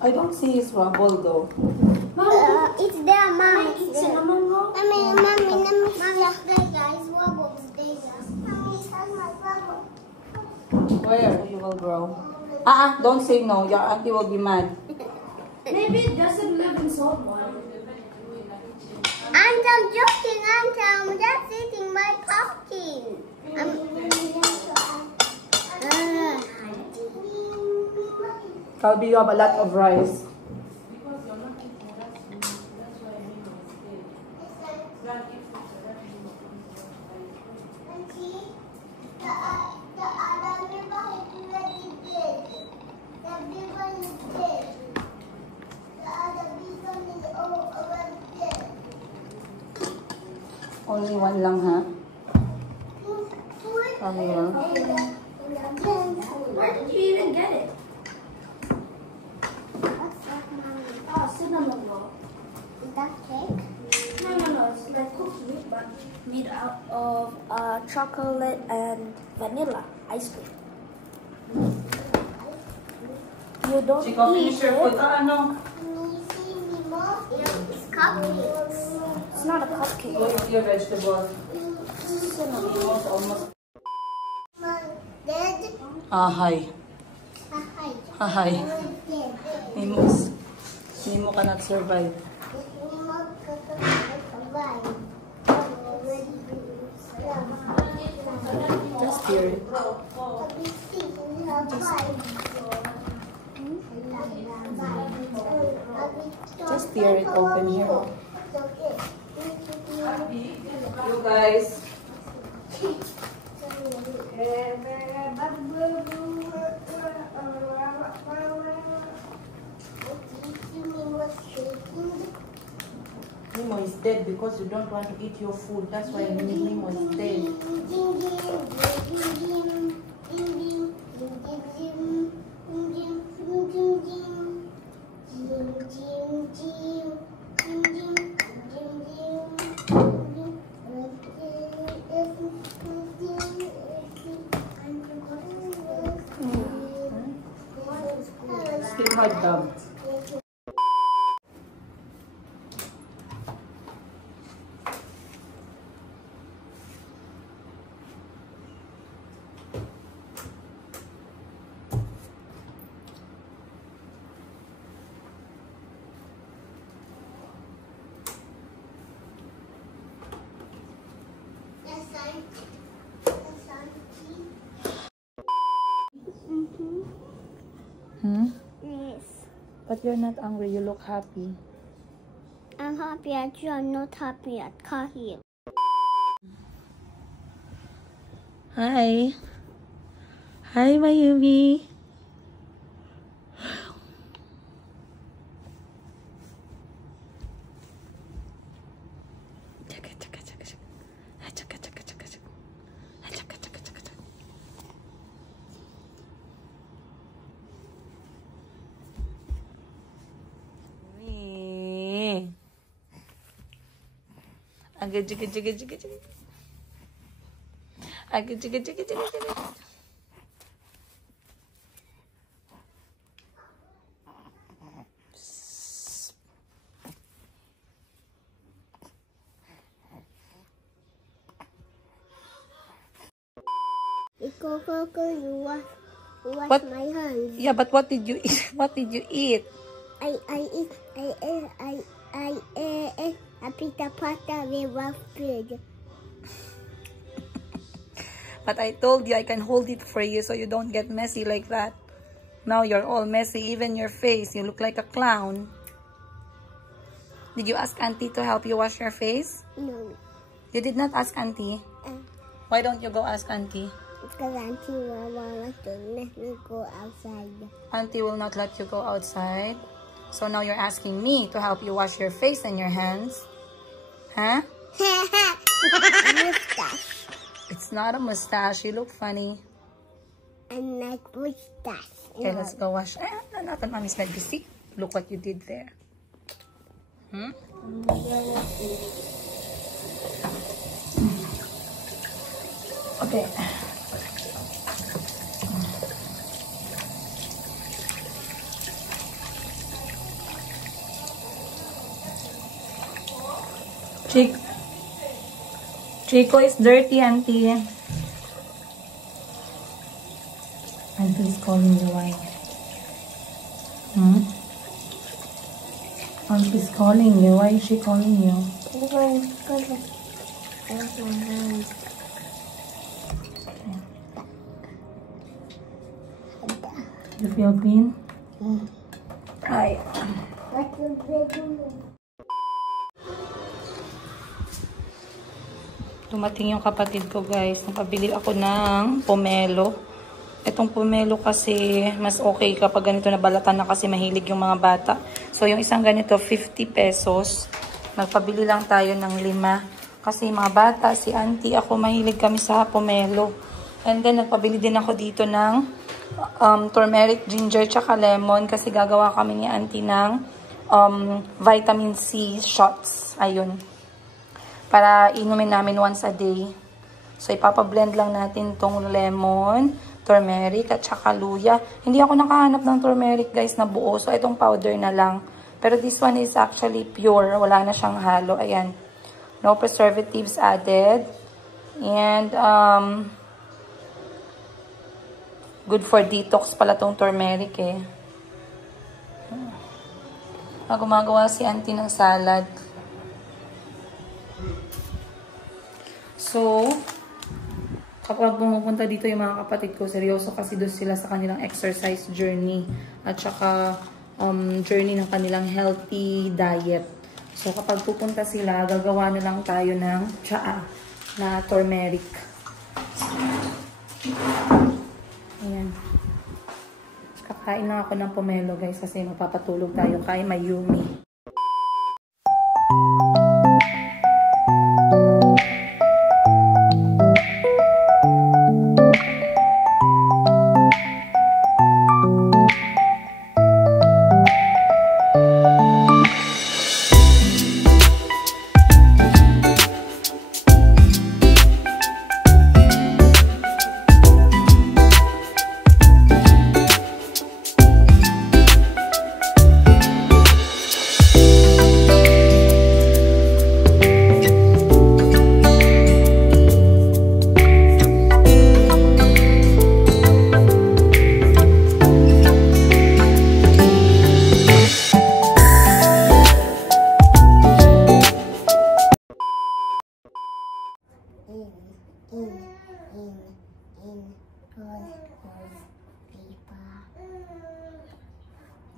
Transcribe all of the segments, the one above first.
I don't see his rubble though. It's there, Mom. It's cinnamon roll. Mommy, guys, rubble's there. Mommy, has my rubble. Where you will grow? Don't say no. Your auntie will be mad. Maybe it doesn't live in salt water. Aunt, I'm joking, Aunt. I'm just eating my pumpkin. Calbi, you have a lot of rice. Only one lang, ha? Come here. Where did you even get it? Oh, cinnamon roll. Is that cake? No. It's like cookie, but made out of chocolate and vanilla ice cream. You don't Chico, eat finish your it. food. Ano? It's cupcakes. It's not a cupcake. What is your vegetable? Cinnamon. Almost. Dad? Hi. Hi. Hi. Mimos. Mimo cannot survive. Just hear it. Just tear it open here. You guys. Nemo is dead because you don't want to eat your food. That's why Nemo is dead. Still hard dub. Yes. But you're not angry. You look happy. I'm happy at you. I'm not happy at Kahil. Hi. Hi, Mayumi. Agak juga. Agak juga. Coco, you wash What? my hands. Yeah, but what did you eat? What did you eat? I ate a pita pata with rough food. But I told you I can hold it for you so you don't get messy like that. Now you're all messy, even your face. You look like a clown. Did you ask Auntie to help you wash your face? No. You did not ask Auntie? Why don't you go ask Auntie? Because Auntie will want to let me go outside. Auntie will not let you go outside. So now you're asking me to help you wash your face and your hands? Huh? Mustache. It's not a mustache. You look funny. And like mustache. Okay, let's go wash. Not on Mommy's bed. You see? Look what you did there. Okay. Chico is dirty, Auntie. Auntie is calling you, why? Auntie is calling you. Why is she calling you? You feel clean? Hi. Dumating yung kapatid ko, guys. Nakabili ako ng pomelo. Itong pomelo kasi mas okay kapag ganito na balatan na kasi mahilig yung mga bata. So yung isang ganito 50 pesos. Nagpabili lang tayo ng 5. Kasi mga bata, si auntie, ako mahilig kami sa pomelo. And then nagpabili din ako dito ng turmeric, ginger, tsaka lemon. Kasi gagawa kami ni auntie ng vitamin C shots. Ayun. Para inumin namin once a day. So, ipapablend lang natin tong lemon, turmeric, at saka luya. Hindi ako nakahanap ng turmeric, guys, na buo. So, itong powder na lang. Pero this one is actually pure. Wala na siyang halo. Ayan. No preservatives added. And, good for detox pala tong turmeric, eh. Gumagawa si auntie ng salad. So, kapag pumupunta dito yung mga kapatid ko, seryoso kasi doon sila sa kanilang exercise journey at saka journey ng kanilang healthy diet. So, kapag pupunta sila, gagawa na lang tayo ng tsaa na turmeric. Ayan. Kakain lang ako ng pomelo, guys, kasi mapapatulog tayo kay Mayumi.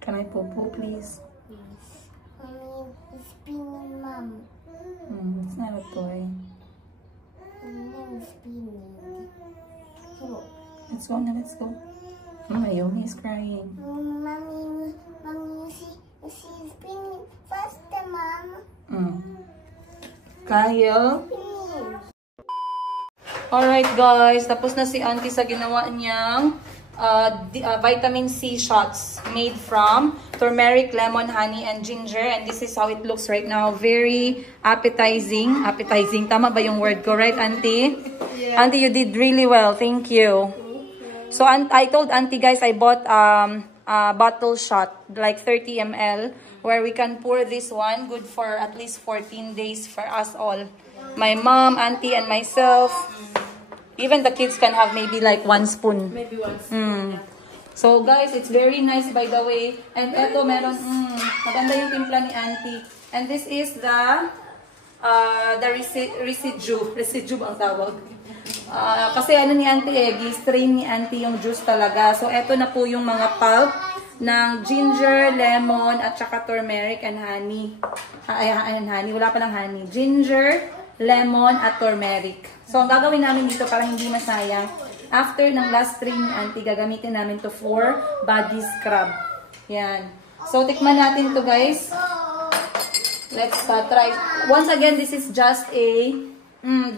Can I popo, please? Yes. Mommy, it's spinning, Mom. It's not a toy. It's spinning. So, Let's go, now let's go. Mayumi is crying. Mommy, she's spinning faster, Mom. Kyle? Spinning. Alright, guys. Tapos na si auntie sa ginawa niyang vitamin C shots made from turmeric, lemon, honey, and ginger. And this is how it looks right now. Very appetizing. Appetizing. Tama ba yung word ko, right, auntie? Yeah. Auntie, you did really well. Thank you. So, I told auntie, guys, I bought a bottle shot, like 30 ml, where we can pour this one. Good for at least 14 days for us all. My mom, auntie, and myself. Even the kids can have maybe like 1 spoon. Maybe 1 spoon. So guys, it's very nice by the way. And eto meron, maganda yung timpla ni auntie. And this is the residue. Residue ang tawag. Kasi ano ni auntie strain ni auntie yung juice talaga. So eto na po yung mga pulp ng ginger, lemon, at saka turmeric and honey. And honey. Wala pa ng honey. Ginger, lemon, at turmeric. So, ang gagawin namin dito para hindi masayang, after ng last strain ni auntie, gagamitin namin to for body scrub. Yan. So, tikman natin to guys. Let's try. Once again, this is just a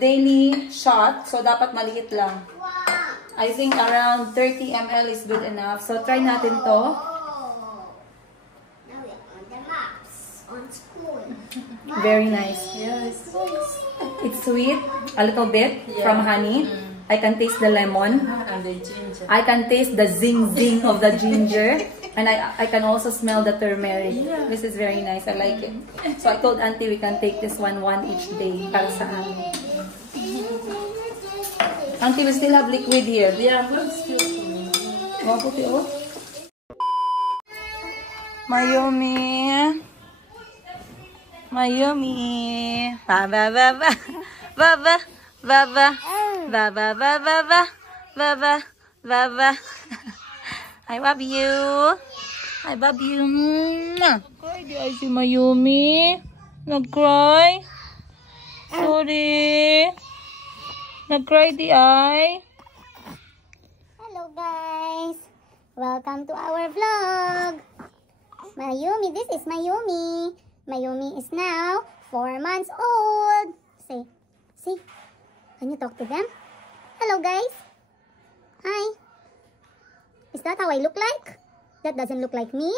daily shot. So, dapat maliit lang. I think around 30 ml is good enough. So, try natin to. Now we're on the maps. On spoon. Very nice. Yes. It's sweet, a little bit from honey. I can taste the lemon. And the ginger. I can taste the zing of the ginger. And I can also smell the turmeric. Yeah. This is very nice. I like it. So I told Auntie we can take this one each day para sa amin. Auntie, we still have liquid here. Yeah, good still. Oh, puti, oh. Mayumi. Mayumi. Baba, baba. Baba, baba. Baba, baba, baba. Baba, baba. I love you. I love you. Cry di ay si Mayumi. Nag-cry. Sorry. Nag-cry di ay. Hello guys! Welcome to our vlog! Mayumi, this is Mayumi. Mayumi is now 4 months old. Say, can you talk to them? Hello guys! Hi! Is that how I look like? That doesn't look like me.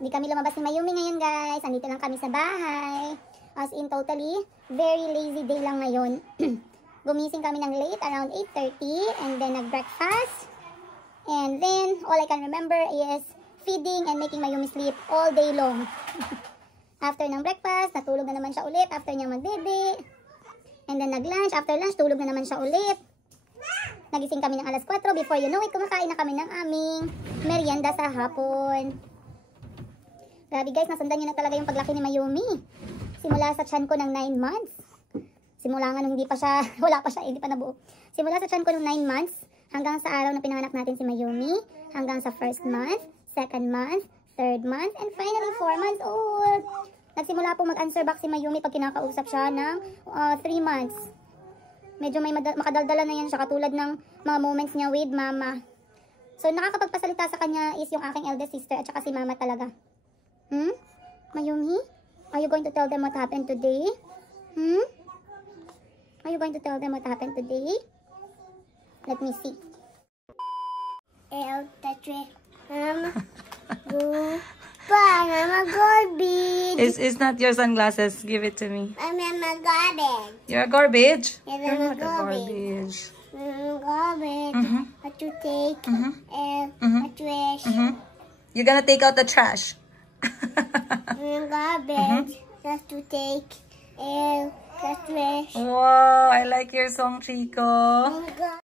Hindi kami lumabas ni Mayumi ngayon guys. Andito lang kami sa bahay. As in totally, very lazy day lang ngayon. Gumising kami ng late around 8:30 and then nag-breakfast. And then, all I can remember is feeding and making Mayumi sleep all day long. After ng breakfast, natulog na naman siya ulit after niyang magdede. And then nag-lunch. After lunch, tulog na naman siya ulit. Nagising kami ng alas 4. Before you know it, kumakain na kami ng aming merienda sa hapon. Grabe guys, nasundan nyo na talaga yung paglaki ni Mayumi. Simula sa tiyan ko ng 9 months. Simula nga nung hindi pa siya, hindi pa nabuo. Simula sa tiyan ko ng 9 months, hanggang sa araw na pinanganak natin si Mayumi, hanggang sa 1st month, 2nd month, 3rd month, and finally 4 months old. Nagsimula po mag-answer back si Mayumi pag kinakausap siya ng 3 months. Medyo may makadaldala na yan siya katulad ng mga moments niya with mama. So nakakapagpasalita sa kanya is yung aking eldest sister at saka si mama talaga. Mayumi? Are you going to tell them what happened today? Are you going to tell them what happened today? Let me see. I'm a garbage. It's not your sunglasses. Give it to me. I'm a garbage. You're a garbage? Yes, You're I'm a not a garbage. I'm a garbage. What to take? A trash. You're gonna take out the trash. I'm a garbage. Just to take the trash. Wow, I like your song, Chico. I'm a garbage.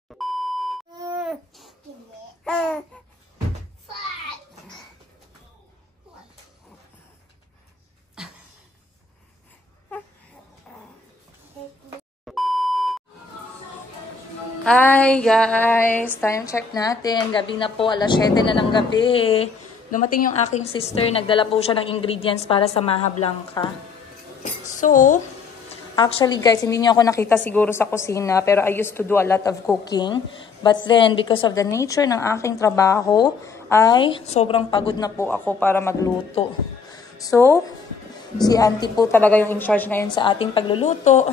Hi guys, time check natin. Gabi na po, alas 7 na ng gabi. Dumating yung aking sister, nagdala po siya ng ingredients para sa Maha Blanca. So, actually guys, hindi niyo ako nakita siguro sa kusina, pero I used to do a lot of cooking. But then, because of the nature ng aking trabaho, ay sobrang pagod na po ako para magluto. So, si auntie po talaga yung in charge ngayon sa ating pagluluto.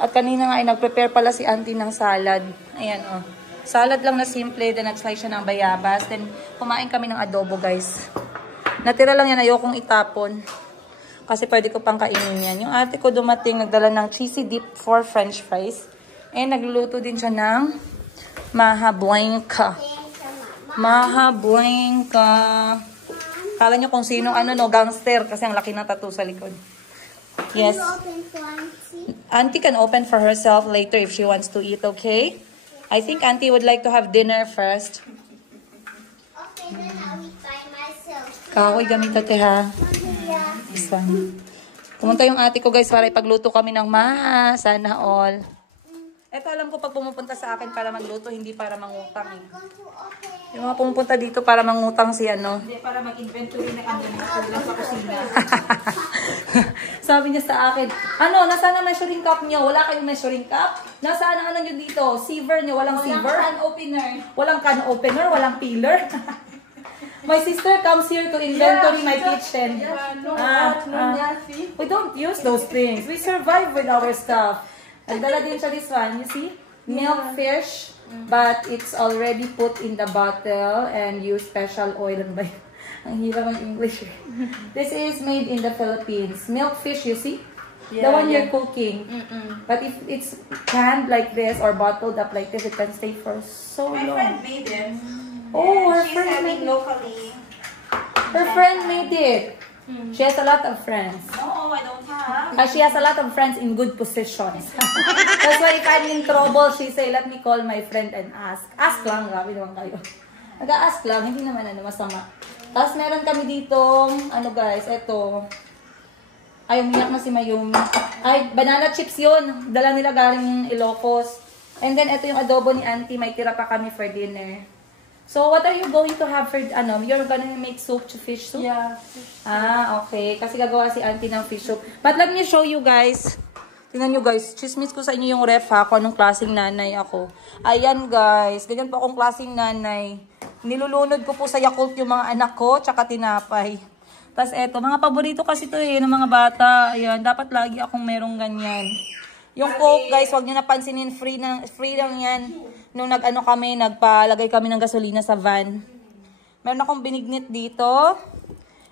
At kanina nga ay nag-prepare pala si auntie ng salad. Ayan oh. Salad lang na simple, then nag-slice siya ng bayabas. Then kumain kami ng adobo guys. Natira lang yan, ayokong itapon. Kasi pwede ko pang kainin yan. Yung ate ko dumating, nagdala ng cheesy dip for french fries. And nagluluto din siya ng Maha Blanca. Maha Blanca. Kala nyo kung sino gangster kasi ang laki ng tattoo sa likod. Yes. Auntie can open for herself later if she wants to eat, okay? I think Auntie would like to have dinner first. Okay, then I'll eat by myself. Kahoy gamit ate ha. Isan. Pumunta yung ate ko guys para ipagluto kami ng Maha. Sana all. Eto alam ko pag pumupunta sa akin para magluto, hindi para mangutang eh. Yung mga pumupunta dito para mangutang si ano. Hindi, para mag-inventory na kami ng ulam sa kusina. Sabi niya sa akin, nasaan ang measuring cup niyo? Wala kayong measuring cup? Nasaan ang niyo dito? Sieve niyo? Walang sieve? Walang can opener. Walang can opener? Walang peeler? My sister comes here to inventory my kitchen. We don't use those things. We survive with our stuff. Nagdala din siya this one. You see? Milk fish. But it's already put in the bottle and use special oil. Ang hirap ang English. This is made in the Philippines. Milk fish, you see? the one you're cooking. But if it's canned like this or bottled up like this, it can stay for so long. My friend made it. Oh, her She's friend having made it. locally. Her friend made it. She has a lot of friends. No, I don't have. She has a lot of friends in good positions. That's why if I'm in trouble, she say, let me call my friend and ask. Ask lang, grabe naman kayo. Nag-ask lang, hindi naman masama. Tapos meron kami ditong, guys, eto. Ay, umiyak na si Mayumi. Ay, banana chips yun. Dala nila galing Ilocos. And then, eto yung adobo ni Auntie. May tira pa kami for dinner. So, what are you going to have for, you're gonna make soup to fish soup? Yeah. Okay. Kasi gagawa si Auntie ng fish soup. But let me show you guys. Tingnan nyo guys. Chismis ko sa inyo yung ref ha. Kung anong klaseng nanay ako. Ayan guys. Ganyan po akong klaseng nanay. Nilulunod ko po sa Yakult yung mga anak ko. Tsaka tinapay. Tapos eto. Mga paborito kasi to ng mga bata. Ayan. Dapat lagi akong merong ganyan. Yung Coke guys. Huwag nyo napansinin. Free lang yan. Nung nagpalagay kami ng gasolina sa van. Meron akong binignit dito.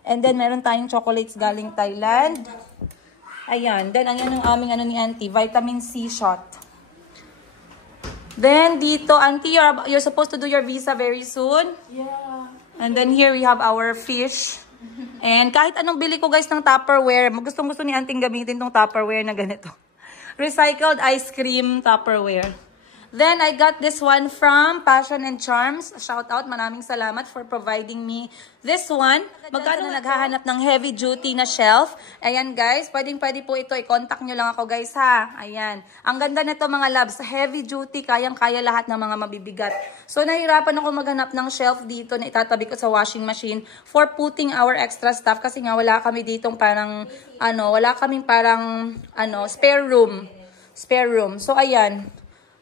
And then, meron tayong chocolates galing Thailand. Ayan. Then, ang yan yung aming ni Auntie. Vitamin C shot. Then, dito, Auntie, you're supposed to do your visa very soon. Yeah. And then, here we have our fish. And kahit anong bili ko guys ng Tupperware, gusto ni Auntie gamitin tong Tupperware na ganito. Recycled ice cream Tupperware. Then, I got this one from Passion and Charms. Shout out, maraming salamat for providing me this one. Magkano na naghahanap ng heavy duty na shelf. Ayan guys, pwede po ito. I-contact nyo lang ako guys ha. Ayan. Ang ganda nito mga loves. Heavy duty, kayang-kaya lahat ng mga mabibigat. So, nahirapan ako maghanap ng shelf dito na itatabi ko sa washing machine for putting our extra stuff. Kasi nga wala kami ditong parang, wala kaming parang, spare room. So, ayan.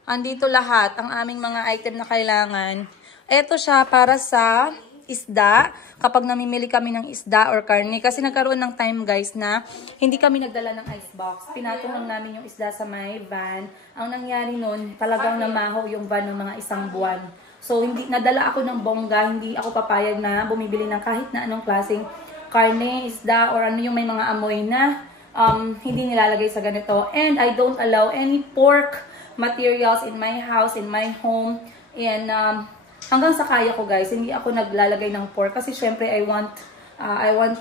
Andito lahat ang aming mga item na kailangan. Ito siya para sa isda. Kapag namimili kami ng isda or karne. Kasi nagkaroon ng time guys na hindi kami nagdala ng icebox. Pinatong lang namin yung isda sa may van. Ang nangyari nun, talagang namaho yung van ng mga 1 buwan. So, nadala ako ng bongga. Hindi ako papayag na bumibili ng kahit na anong klaseng karne, isda, or yung may mga amoy na hindi nilalagay sa ganito. And I don't allow any pork materials in my house, in my home. And hanggang sa kaya ko guys, hindi ako naglalagay ng pork. Kasi syempre I want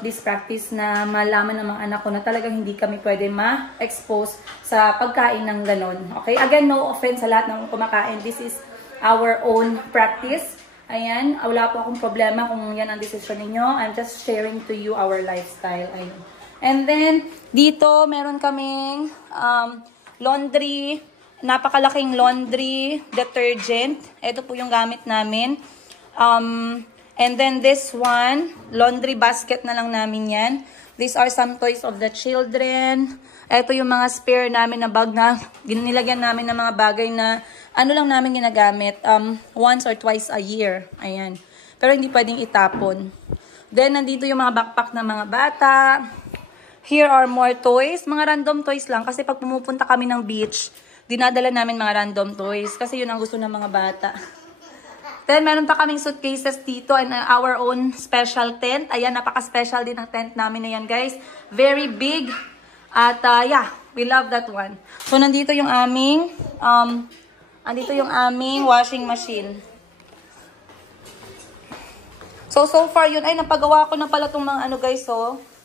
this practice na malaman ng mga anak ko na talagang hindi kami pwede ma-expose sa pagkain ng ganon. Okay? Again, no offense sa lahat ng kumakain. This is our own practice. Ayan. Wala po akong problema kung yan ang decision ninyo. I'm just sharing to you our lifestyle. Ayun. And then, dito meron kaming laundry. Napakalaking laundry detergent. Ito po yung gamit namin. And then this one, laundry basket na lang namin yan. These are some toys of the children. Ito yung mga spare namin na bag na nilagyan namin ng mga bagay na lang namin ginagamit once or twice a year. Ayan. Pero hindi pwedeng itapon. Then, nandito yung mga backpack ng mga bata. Here are more toys. Mga random toys lang. Kasi pag pumupunta kami ng beach, dinadala namin mga random toys. Kasi yun ang gusto ng mga bata. Then, meron pa kaming suitcases dito and our own special tent. Ayan, napaka-special din ang tent namin na yan, guys. Very big. At, yeah, we love that one. So, nandito yung aming, washing machine. So far yun. Ay, napagawa ko na pala itong mga guys,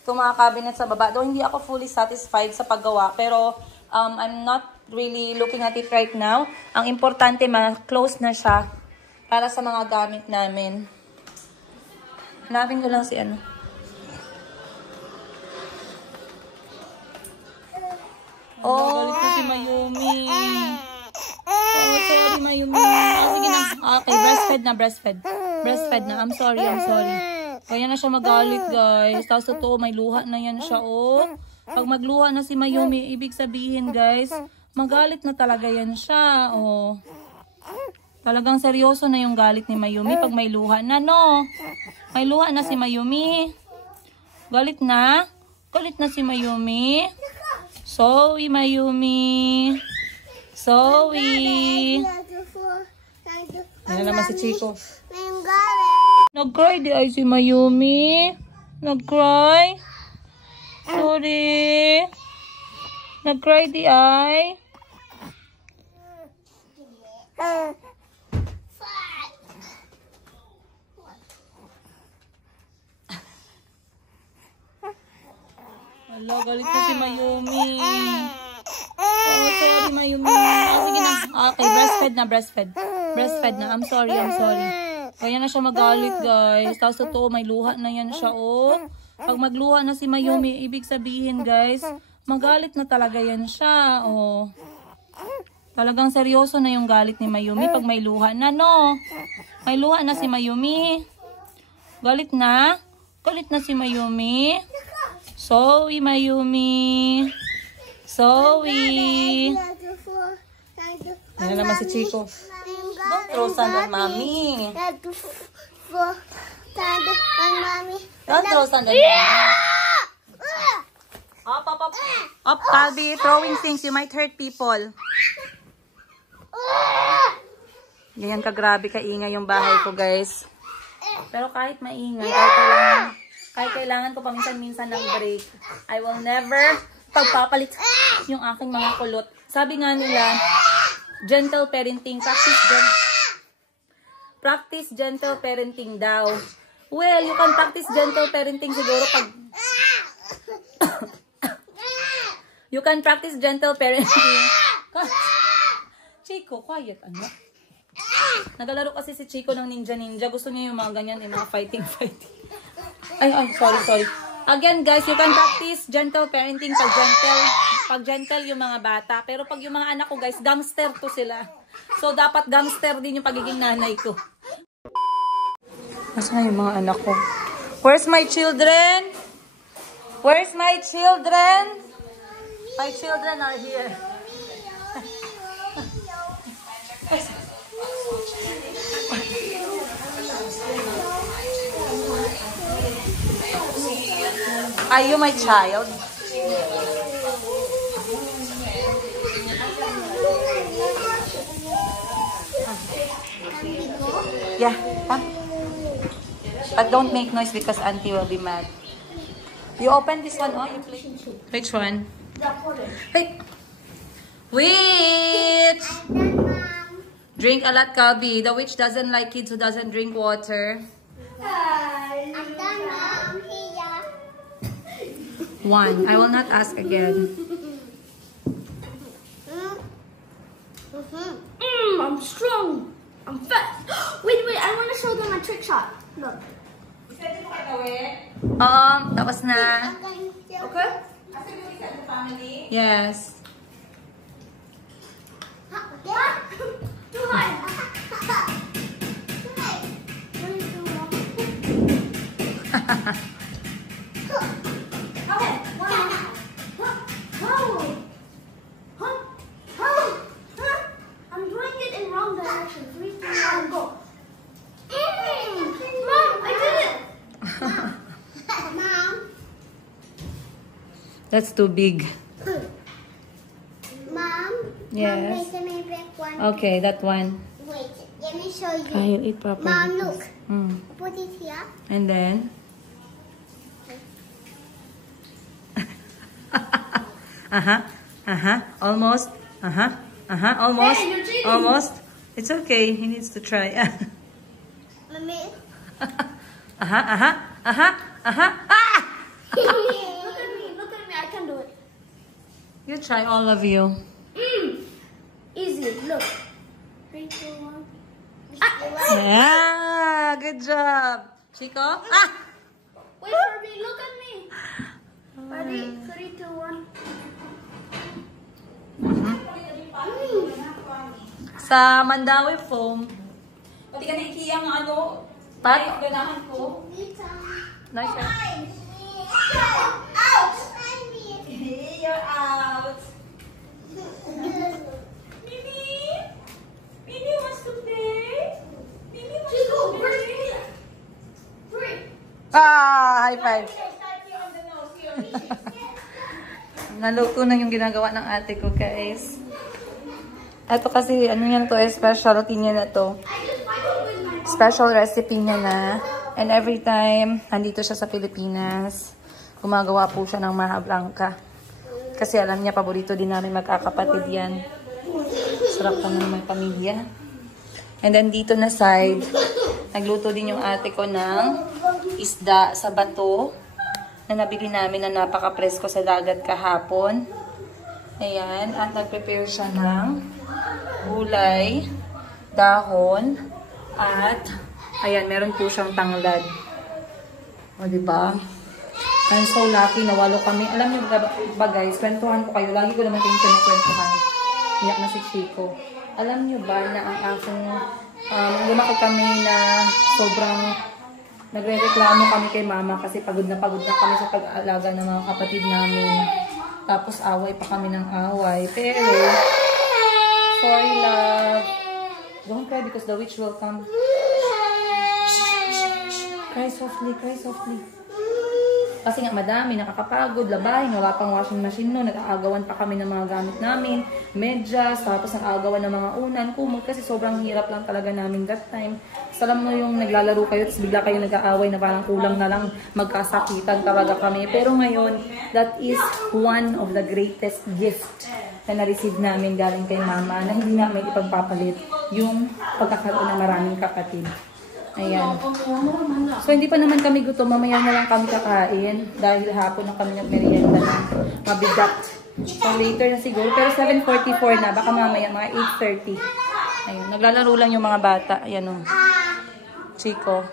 itong mga cabinet sa baba. Though, hindi ako fully satisfied sa paggawa. Pero, I'm not really looking at it right now. Ang importante, ma-close na siya para sa mga gamit namin. Hanapin ko lang si Magalit na si Mayumi. Sorry Mayumi. Sige na. Okay, breastfed na. I'm sorry. Kaya na siya magalit, guys. Tapos ito, may luha na yan siya, Pag magluha na si Mayumi, ibig sabihin, guys, magalit na talaga yan siya, Talagang seryoso na yung galit ni Mayumi pag may luha na, no? May luha na si Mayumi. Galit na si Mayumi. Sorry, Mayumi. Sorry. Ano naman si Chico? Nag-cry di ay si Mayumi. Nag-cry. Sorry. Nag-cry di ay. Hello, galit na si Mayumi. Oh, sorry, Mayumi. Sige na. Okay, breastfed na. Breastfed na. I'm sorry. Kaya na siya magalit, guys. Tapos ito, may luha na yan siya, oh. Pag magluha na si Mayumi, ibig sabihin, guys, magalit na talaga yan siya, oh. Talagang seryoso na yung galit ni Mayumi pag may luha na, no? May luha na si Mayumi. Galit na? Galit na si Mayumi. Sorry, Mayumi. Sorry. Ano naman si Chico? Don't throw sand on Mommy. Don't throw sand on Mommy. Up, Calby. Throwing things. You might hurt people. Ganyan kagrabe kaingay yung bahay ko, guys. Pero kahit maingay, kahit kailangan ko paminsan-minsan ng break, I will never pagpapalit yung aking mga kulot. Sabi nga nila, gentle parenting, practice gentle parenting daw. Well, you can practice gentle parenting siguro pag you can practice gentle parenting. Chico, quiet, ano? Nagalaro kasi si Chico ng ninja. Gusto niya yung mga ganyan, yung mga fighting. Ay, sorry. Again, guys, you can practice gentle parenting pag gentle yung mga bata. Pero pag yung mga anak ko, guys, gangster to sila. So, dapat gangster din yung pagiging nanay ko. Nasaan na yung mga anak ko? Where's my children? Where's my children? My children are here. Are you my child? Yeah, come. But don't make noise because Auntie will be mad. You open this one, oh, you play. Which one? Hey. Witch! Drink a lot, Calby. The witch doesn't like kids who doesn't drink water. I'm done, Mom. One. I will not ask again. I'm strong. I'm fast. Wait. I want to show them my trick shot. Look. Tapos na. Okay? Yes. Too high. I'm doing it in wrong direction. 3, 2, 1, go. Mom, I did it. Mom. That's too big. Mom. Yes. Mom, let me break one. Okay, that one. Wait, let me show you. I'll eat properly. Mom, look. Mm. Put it here. And then? Almost. Almost. Hey, you're cheating. Almost. It's okay. He needs to try. Mommy. Look at me. I can do it. You try, all of you. Easy. Look. 3, 2, 1. Yeah, good job. Chico? Wait for me. Look at me. Ready? 3, 2, 1. Sa Mandawi Foam. Pati ka na ikiyang ano, Pat? ganahan ko. Nice. Ouch! You're out. Mimi wants to play. Mimi wants to play. High five. Start here on the nose. Here. Naluto na yung ginagawa ng ate ko, guys. Ito kasi, ano yan to, specialty niya na to. Special recipe niya na. And every time, nandito siya sa Pilipinas, gumagawa po siya ng maha blanca. Kasi alam niya, paborito din namin magkakapatid yan. Sarap pa ng pamilya. And then dito na side, nagluto din yung ate ko ng isda sa bato na nabili namin na napaka-presko sa dagat kahapon. Ayan, at nag-prepare siya ng gulay, dahon, at ayan, meron po siyang tanglad. O, diba? I'm so lucky na walo kami. Alam niyo ba guys, kwentuhan ko kayo. Lagi ko naman kayo kwentuhan. Iyak na si Chico. Alam niyo ba na ang asong lumaki kami na sobrang nagre-reklamo kami kay mama kasi pagod na kami sa pag-aalaga ng mga kapatid namin. Tapos away pa kami ng away. Pero, sorry love. Don't cry because the witch will come. Cry softly, cry softly. Kasi nga madami, nakakapagod, labahin, wala pang washing machine no, nag-aagawan pa kami ng mga gamit namin, medyas, tapos nag-aagawan ng mga unan, kumot, kasi sobrang hirap lang talaga namin that time. So, alam mo yung naglalaro kayo, tapos bigla kayo nag-aaway na parang kulang na lang magkasakitan talaga kami. Pero ngayon, that is one of the greatest gift na na-receive namin galing kay mama na hindi namin ipagpapalit yung pagkakaroon ng maraming kapatid. Ayan. So, hindi pa naman kami gutom. Mamaya na lang kami kakain. Dahil hapon na kami nagmerienda ng mabigat. So, later na siguro. Pero 7:44 na. Baka mamaya mga 8:30. Ayun. Naglalaro lang yung mga bata. Ayan o. Chico.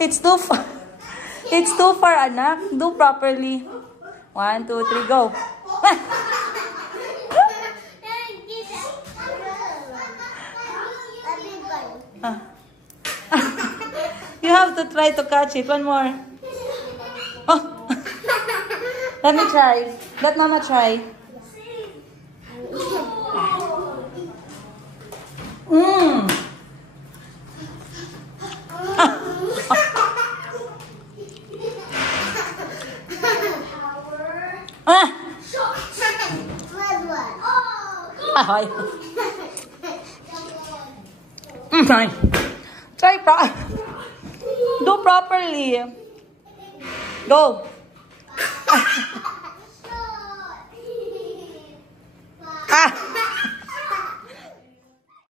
It's too far. It's too far, anak. Do properly. 1, 2, 3, go. You have to try to catch it. One more. Oh. Let me try. Let mama try. Mmm. Ah. Ay. Try do properly. Go. Ah.